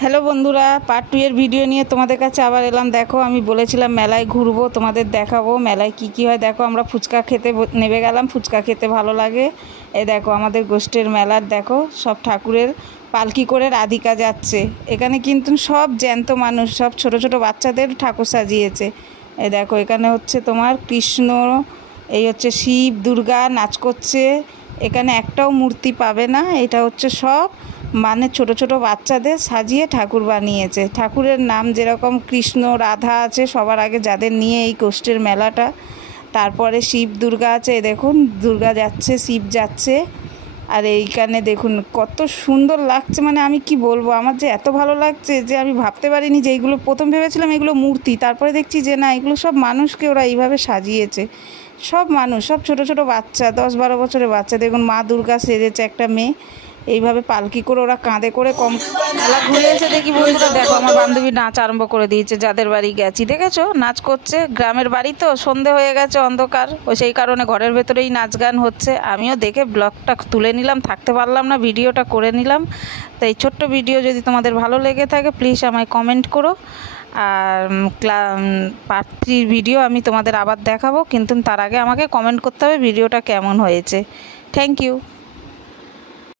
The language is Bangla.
হ্যালো বন্ধুরা, পার্ট 2 এর ভিডিও নিয়ে তোমাদের কাছে আবার এলাম। দেখো, আমি বলেছিলাম মেলায় ঘুরবো, তোমাদের দেখাবো মেলায় কি কি হয়। দেখো, আমরা ফুচকা খেতে নেমে গেলাম, ফুচকা খেতে ভালো লাগে। এই দেখো আমাদের গোষ্ঠীর মেলার, দেখো সব ঠাকুরের পালকি করে রাধিকা যাচ্ছে। এখানে কিন্তু সব জ্যান্ত মানুষ, সব ছোট ছোট বাচ্চাদের ঠাকুর সাজিয়েছে। এই দেখো, এখানে হচ্ছে তোমার কৃষ্ণ, এই হচ্ছে শিব, দুর্গা নাচ করছে। এখানে একটাও মূর্তি পাবে না, এটা হচ্ছে সব মানে ছোট ছোট বাচ্চাদের সাজিয়ে ঠাকুর বানিয়েছে। ঠাকুরের নাম যেরকম কৃষ্ণ রাধা আছে সবার আগে, যাদের নিয়ে এই গোষ্ঠীর মেলাটা। তারপরে শিব দুর্গা আছে, এই দেখুন দুর্গা যাচ্ছে, শিব যাচ্ছে। আর এইখানে দেখুন কত সুন্দর লাগছে, মানে আমি কি বলবো, আমার যে এত ভালো লাগছে যে আমি ভাবতে পারিনি যে এইগুলো, প্রথম ভেবেছিলাম এগুলো মূর্তি, তারপরে দেখছি যে না, এগুলো সব মানুষকে ওরা এইভাবে সাজিয়েছে। সব মানুষ, সব ছোট ছোট বাচ্চা, 10-12 বছরের বাচ্চা। দেখুন মা দুর্গা সেজেছে একটা মেয়ে, এইভাবে পালকি করে ওরা কাঁধে করে মেলা ঘুরে এসে দেখি বন্ধুরা, দেখো আমার বান্ধবী নাচ আরম্ভ করে দিয়েছে। যাদের বাড়ি গেছি দেখেছো নাচ করছে, গ্রামের বাড়ি তো, সন্ধে হয়ে গেছে, অন্ধকার, ও সেই কারণে ঘরের ভেতরেই নাচ গান হচ্ছে। আমিও দেখে ব্লগটা তুলে নিলাম, থাকতে পারলাম না, ভিডিওটা করে নিলাম। তাই ছোট্ট ভিডিও যদি তোমাদের ভালো লেগে থাকে প্লিজ আমায় কমেন্ট করো। আর পার্ট 3 ভিডিও আমি তোমাদের আবার দেখাবো, কিন্তু তার আগে আমাকে কমেন্ট করতে হবে ভিডিওটা কেমন হয়েছে। Thank you.